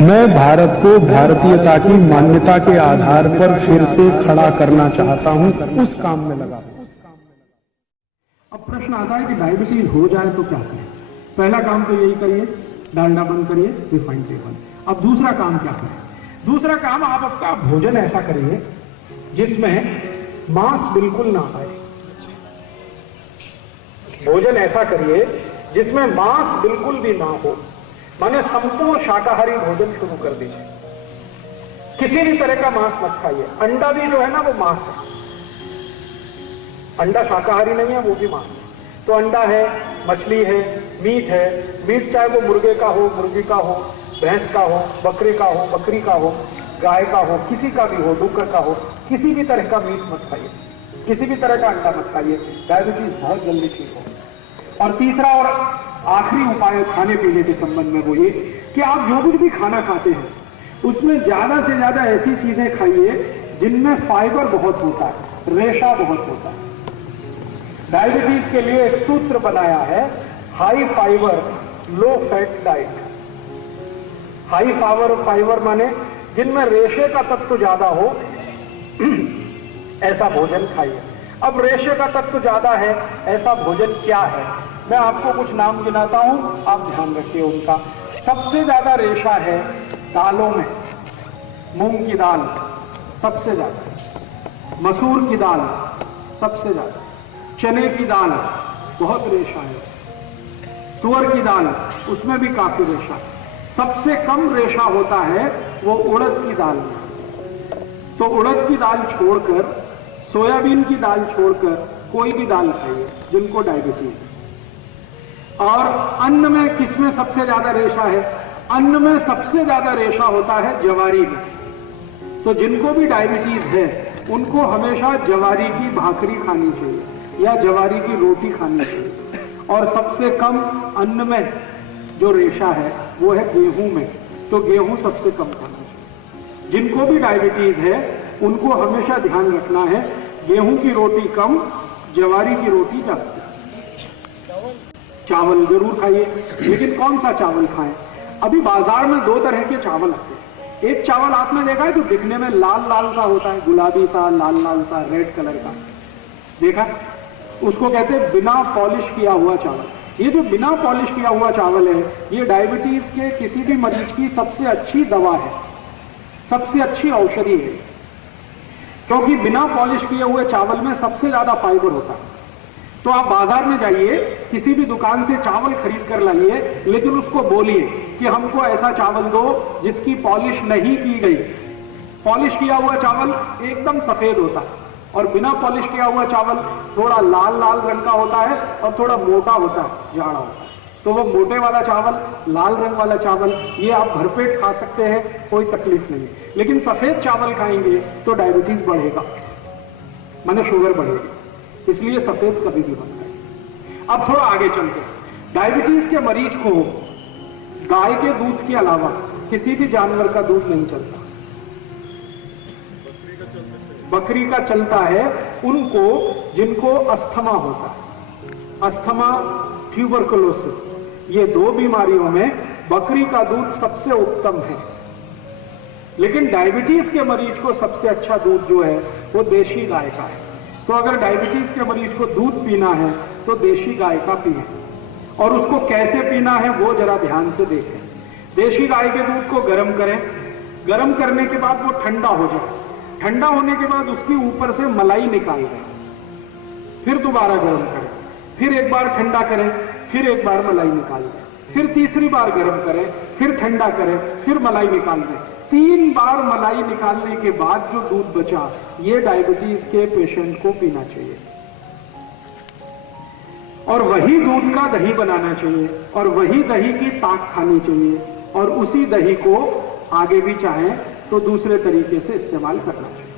मैं भारत को भारतीयता की मान्यता के आधार पर फिर से खड़ा करना चाहता हूं, उस काम में लगा। अब प्रश्न आता है कि डायबिटीज हो जाए तो क्या करें। पहला काम तो यही करिए, डालडा बंद करिए, रिफाइंड तेल बंद। अब दूसरा काम क्या करें? दूसरा काम, आप आपका भोजन ऐसा करिए जिसमें मांस बिल्कुल ना आए। भोजन ऐसा करिए जिसमें मांस बिल्कुल भी ना हो, माने संपूर्ण शाकाहारी भोजन शुरू कर दीजिए। किसी भी तरह का मांस मत खाइए। अंडा भी जो है ना वो मांस है, अंडा शाकाहारी नहीं है, वो भी मांस है। तो अंडा है, मछली है, मीट है। मीट चाहे वो मुर्गे का हो, मुर्गी का हो, भैंस का हो, बकरे का हो, बकरी का हो, गाय का हो, किसी का भी हो, डुक्कर का हो, किसी भी तरह का मीट मत खाइए, किसी भी तरह का अंडा मत खाइए। डायबिटीज बहुत जल्दी ठीक हो। और तीसरा और आखिरी उपाय खाने पीने के संबंध में वो ये कि आप जो कुछ भी खाना खाते हैं उसमें ज्यादा से ज्यादा ऐसी चीजें खाइए जिनमें फाइबर बहुत होता है, रेशा बहुत होता है। डायबिटीज के लिए एक सूत्र बनाया है, high fibre low fat diet. High fibre माने जिनमें रेशे का तत्व ज्यादा हो ऐसा भोजन खाइए। अब रेशे का तत्व ज्यादा है ऐसा भोजन क्या है? मैं आपको कुछ नाम गिनाता हूं, आप ध्यान रखिए उनका। सबसे ज्यादा रेशा है दालों में। मूंग की दाल सबसे ज्यादा, मसूर की दाल सबसे ज्यादा, चने की दाल बहुत रेशा है, तुअर की दाल उसमें भी काफी रेशा है। सबसे कम रेशा होता है वो उड़द की दाल में। तो उड़द की दाल छोड़कर, सोयाबीन की दाल छोड़कर कोई भी दाल खाइए जिनको डायबिटीज है। और अन्न में किसमें सबसे ज्यादा रेशा है? अन्न में सबसे ज्यादा रेशा होता है जवारी में। तो जिनको भी डायबिटीज है उनको हमेशा जवारी की भाकरी खानी चाहिए या जवारी की रोटी खानी चाहिए। और सबसे कम अन्न में जो रेशा है वो है गेहूं में, तो गेहूं सबसे कम खाना चाहिए। जिनको भी डायबिटीज है उनको हमेशा ध्यान रखना है गेहूं की रोटी कम, जवारी की रोटी जास्त। चावल जरूर खाइए, लेकिन कौन सा चावल खाएं? अभी बाजार में दो तरह के चावल आते हैं। एक चावल आपने देखा है जो दिखने में लाल लाल सा होता है, गुलाबी सा, लाल लाल सा, रेड कलर का, देखा? उसको कहते हैं बिना पॉलिश किया हुआ चावल। ये जो बिना पॉलिश किया हुआ चावल है ये डायबिटीज के किसी भी मरीज की सबसे अच्छी दवा है, सबसे अच्छी औषधि है, क्योंकि बिना पॉलिश किए हुए चावल में सबसे ज्यादा फाइबर होता है। तो आप बाजार में जाइए, किसी भी दुकान से चावल खरीद कर लाइए, लेकिन उसको बोलिए कि हमको ऐसा चावल दो जिसकी पॉलिश नहीं की गई। पॉलिश किया हुआ चावल एकदम सफेद होता है और बिना पॉलिश किया हुआ चावल थोड़ा लाल लाल रंग का होता है और थोड़ा मोटा होता है, जाड़ा होता है। तो वो मोटे वाला चावल, लाल रंग वाला चावल, ये आप भरपेट खा सकते हैं, कोई तकलीफ नहीं है। लेकिन सफेद चावल खाएंगे तो डायबिटीज बढ़ेगा, माने शुगर बढ़ेगी, इसलिए सफेद कभी भी मत खाइए। अब थोड़ा आगे चलते हैं। डायबिटीज के मरीज को गाय के दूध के अलावा किसी भी जानवर का दूध नहीं चलता। बकरी का चलता है उनको जिनको अस्थमा होता है, अस्थमा, ट्यूबरकुलोसिस, ये दो बीमारियों में बकरी का दूध सबसे उत्तम है। लेकिन डायबिटीज के मरीज को सबसे अच्छा दूध जो है वो देशी गाय का है। तो अगर डायबिटीज के मरीज को दूध पीना है तो देशी गाय का पिए, और उसको कैसे पीना है वो जरा ध्यान से देखें। देशी गाय के दूध को गर्म करें, गर्म करने के बाद वो ठंडा हो जाए, ठंडा होने के बाद उसके ऊपर से मलाई निकाल दें, फिर दोबारा गर्म करें, फिर एक बार ठंडा करें, फिर एक बार मलाई निकाल दें, फिर तीसरी बार गर्म करें, फिर ठंडा करें, फिर मलाई निकाल दें। 3 बार मलाई निकालने के बाद जो दूध बचा, ये डायबिटीज के पेशेंट को पीना चाहिए। और वही दूध का दही बनाना चाहिए, और वही दही की ताक खानी चाहिए, और उसी दही को आगे भी चाहें तो दूसरे तरीके से इस्तेमाल करना चाहिए।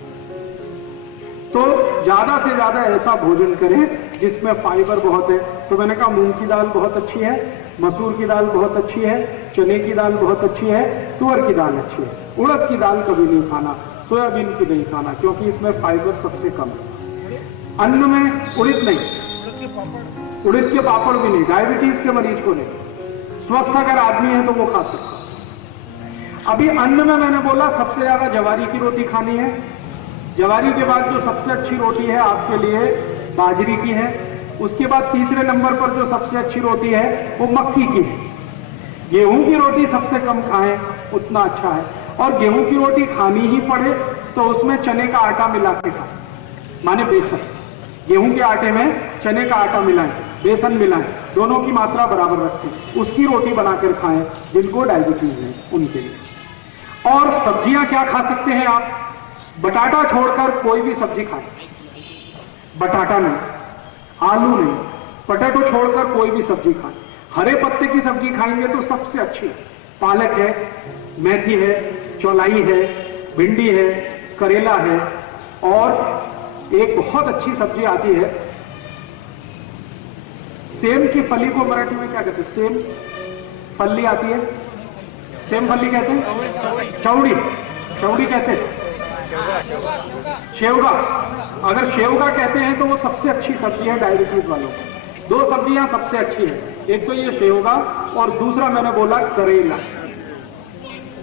तो ज्यादा से ज्यादा ऐसा भोजन करें जिसमें फाइबर बहुत है। तो मैंने कहा मूंग की दाल बहुत अच्छी है, मसूर की दाल बहुत अच्छी है, चने की दाल बहुत अच्छी है, तुअर की दाल अच्छी है। उड़द की दाल कभी नहीं खाना, सोयाबीन की नहीं खाना, क्योंकि इसमें फाइबर सबसे कम है। अन्न में उड़द नहीं, उड़द के पापड़ भी नहीं, डायबिटीज के मरीज को नहीं। स्वस्थ अगर आदमी है तो वो खा सकता है। अभी अन्न में मैंने बोला सबसे ज्यादा जवारी की रोटी खानी है। जवारी के बाद जो सबसे अच्छी रोटी है आपके लिए बाजरी की है। उसके बाद तीसरे नंबर पर जो सबसे अच्छी रोटी है वो मक्की की है। गेहूं की रोटी सबसे कम खाएं उतना अच्छा है, और गेहूं की रोटी खानी ही पड़े तो उसमें चने का आटा मिला के खाएं, माने बेसन। गेहूं के आटे में चने का आटा मिलाएं, बेसन मिलाएं, दोनों की मात्रा बराबर रखें, उसकी रोटी बनाकर खाएं जिनको डायबिटीज है उनके लिए। और सब्जियां क्या खा सकते हैं आप? बटाटा छोड़कर कोई भी सब्जी खाएं। बटाटा नहीं, आलू नहीं, पोटैटो छोड़कर कोई भी सब्जी खाएं। हरे पत्ते की सब्जी खाएंगे तो सबसे अच्छी पालक है, मेथी है, चौलाई है, भिंडी है, करेला है, और एक बहुत अच्छी सब्जी आती है सेम की फली को मराठी में क्या कहते हैं? सेम फली आती है, सेम फली कहते हैं, चौड़ी, चौड़ी कहते हैं, शेवगा। अगर शेवगा कहते हैं तो वो सबसे अच्छी सब्जी है डायबिटीज वालों को। दो सब्जियां सबसे अच्छी है, एक तो ये शेवगा और दूसरा मैंने बोला करेला।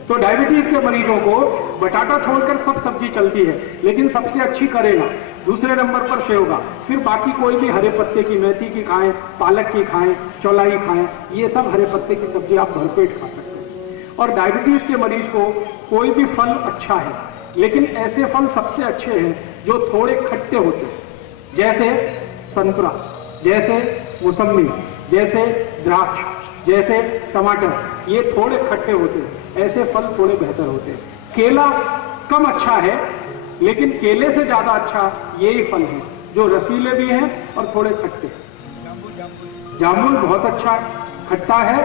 तो डायबिटीज के मरीजों को बटाटा छोड़कर सब सब्जी चलती है, लेकिन सबसे अच्छी करेला, दूसरे नंबर पर शेवगा, फिर बाकी कोई भी हरे पत्ते की, मेथी की खाएं, पालक की खाएं, चौलाई खाएं, ये सब हरे पत्ते की सब्जी आप भरपेट खा सकते हैं। और डायबिटीज के मरीज को कोई भी फल अच्छा है, लेकिन ऐसे फल सबसे अच्छे हैं जो थोड़े खट्टे होते हैं, जैसे संतरा, जैसे मौसम्मी, जैसे द्राक्ष, जैसे टमाटर, ये थोड़े खट्टे होते हैं, ऐसे फल थोड़े बेहतर होते हैं। केला कम अच्छा है, लेकिन केले से ज्यादा अच्छा यही फल है जो रसीले भी हैं और थोड़े खट्टे। जामुन बहुत अच्छा है, खट्टा है,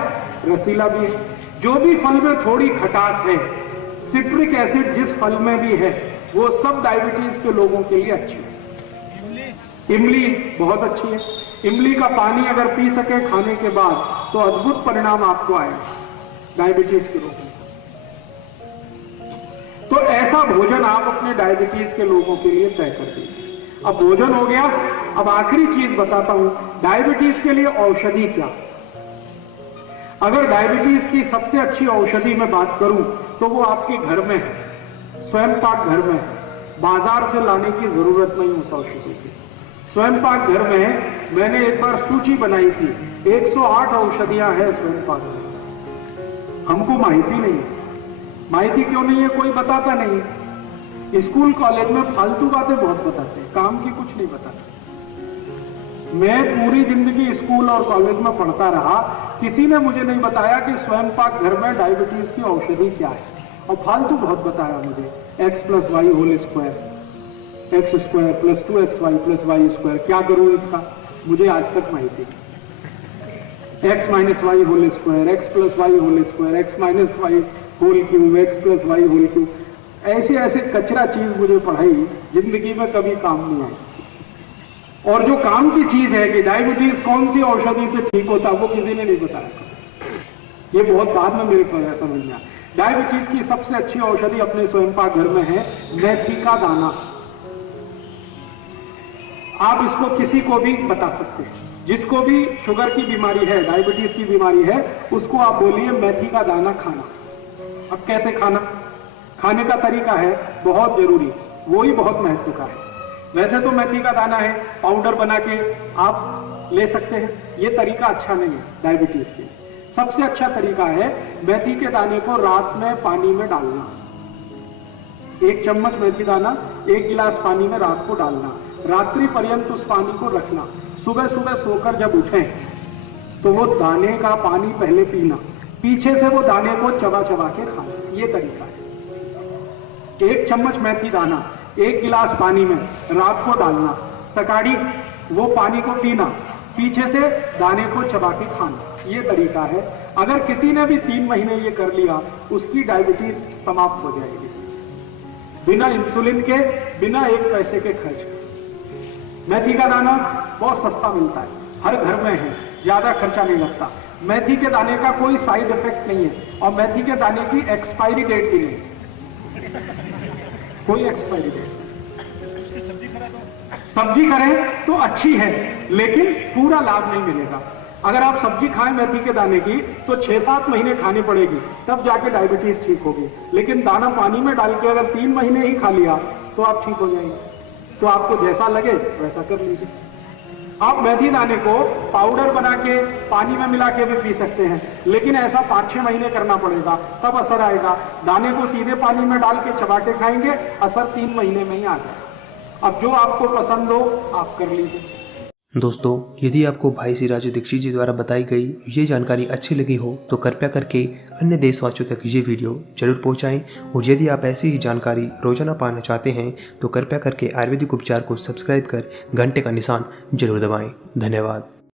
रसीला भी है। जो भी फल में थोड़ी खटास है, सिट्रिक एसिड जिस फल में भी है, वो सब डायबिटीज के लोगों के लिए अच्छी है। इमली बहुत अच्छी है। इमली का पानी अगर पी सके खाने के बाद तो अद्भुत परिणाम आपको आएगा डायबिटीज के रोगों में। तो ऐसा भोजन आप अपने डायबिटीज के लोगों के लिए तय कर दीजिए। अब भोजन हो गया, अब आखिरी चीज बताता हूं, डायबिटीज के लिए औषधि क्या। अगर डायबिटीज की सबसे अच्छी औषधि मैं बात करूं तो वो आपके घर में है, स्वयं पाक घर में है, बाजार से लाने की जरूरत नहीं उस औषधि की। स्वयं पाक घर में मैंने एक बार सूची बनाई थी, 108 औषधियां हैं स्वयं पाक में। हमको माहिती नहीं है। माहिती क्यों नहीं है? कोई बताता नहीं। स्कूल कॉलेज में फालतू बातें बहुत बताते हैं, काम की कुछ नहीं बताते। मैं पूरी जिंदगी स्कूल और कॉलेज में पढ़ता रहा, किसी ने मुझे नहीं बताया कि स्वयं पाक घर में डायबिटीज की औषधि क्या है। और फालतू बहुत बताया मुझे, x + y whole square, x² + 2xy + y², क्या करूं इसका, मुझे आज तक माहिती नहीं। x - y whole square, x + y whole square, x - y whole cube, x + y whole cube, ऐसे ऐसे कचरा चीज मुझे पढ़ाई, जिंदगी में कभी काम नहीं आई। और जो काम की चीज है कि डायबिटीज कौन सी औषधि से ठीक होता, वो किसी ने नहीं बताया। ये बहुत बाद में मेरे को समझ में आया। डायबिटीज की सबसे अच्छी औषधि अपने स्वयं पाक घर में है मेथी का दाना। आप इसको किसी को भी बता सकते हैं, जिसको भी शुगर की बीमारी है, डायबिटीज की बीमारी है, उसको आप बोलिए मेथी का दाना खाना। अब कैसे खाना, खाने का तरीका है बहुत जरूरी, वो ही बहुत महत्व का है। वैसे तो मेथी का दाना है, पाउडर बना के आप ले सकते हैं, ये तरीका अच्छा नहीं है डायबिटीज के। सबसे अच्छा तरीका है मेथी के दाने को रात में पानी में डालना। 1 चम्मच मेथी दाना 1 गिलास पानी में रात को डालना, रात्रि पर्यंत उस पानी को रखना। सुबह सुबह सोकर जब उठें तो वो दाने का पानी पहले पीना, पीछे से वो दाने को चबा चबा के खाना। ये तरीका है। 1 चम्मच मेथी दाना 1 गिलास पानी में रात को डालना, सकाड़ी वो पानी को पीना, पीछे से दाने को चबा के खाना। ये तरीका है। अगर किसी ने भी 3 महीने ये कर लिया, उसकी डायबिटीज समाप्त हो जाएगी, बिना इंसुलिन के, बिना 1 पैसे के खर्च। मेथी का दाना बहुत सस्ता मिलता है, हर घर में है, ज्यादा खर्चा नहीं लगता। मेथी के दाने का कोई साइड इफेक्ट नहीं है, और मेथी के दाने की एक्सपायरी डेट भी नहीं, कोई एक्सपायरी डेट। सब्जी करें तो अच्छी है, लेकिन पूरा लाभ नहीं मिलेगा। अगर आप सब्जी खाएं मेथी के दाने की तो 6-7 महीने खानी पड़ेगी, तब जाके डायबिटीज ठीक होगी। लेकिन दाना पानी में डाल के अगर 3 महीने ही खा लिया तो आप ठीक हो जाएंगे। तो आपको जैसा लगे वैसा कर लीजिए। आप मेथी दाने को पाउडर बना के पानी में मिला के भी पी सकते हैं, लेकिन ऐसा 5-6 महीने करना पड़ेगा, तब असर आएगा। दाने को सीधे पानी में डाल के चबा के खाएंगे, असर 3 महीने में ही आ जाएगा। अब जो आपको पसंद हो आप कर लीजिए। दोस्तों, यदि आपको भाई श्री राजू दीक्षित जी द्वारा बताई गई ये जानकारी अच्छी लगी हो तो कृपया करके अन्य देशवासियों तक ये वीडियो जरूर पहुंचाएं। और यदि आप ऐसी ही जानकारी रोजाना पाना चाहते हैं तो कृपया करके आयुर्वेदिक उपचार को सब्सक्राइब कर घंटे का निशान जरूर दबाएं। धन्यवाद।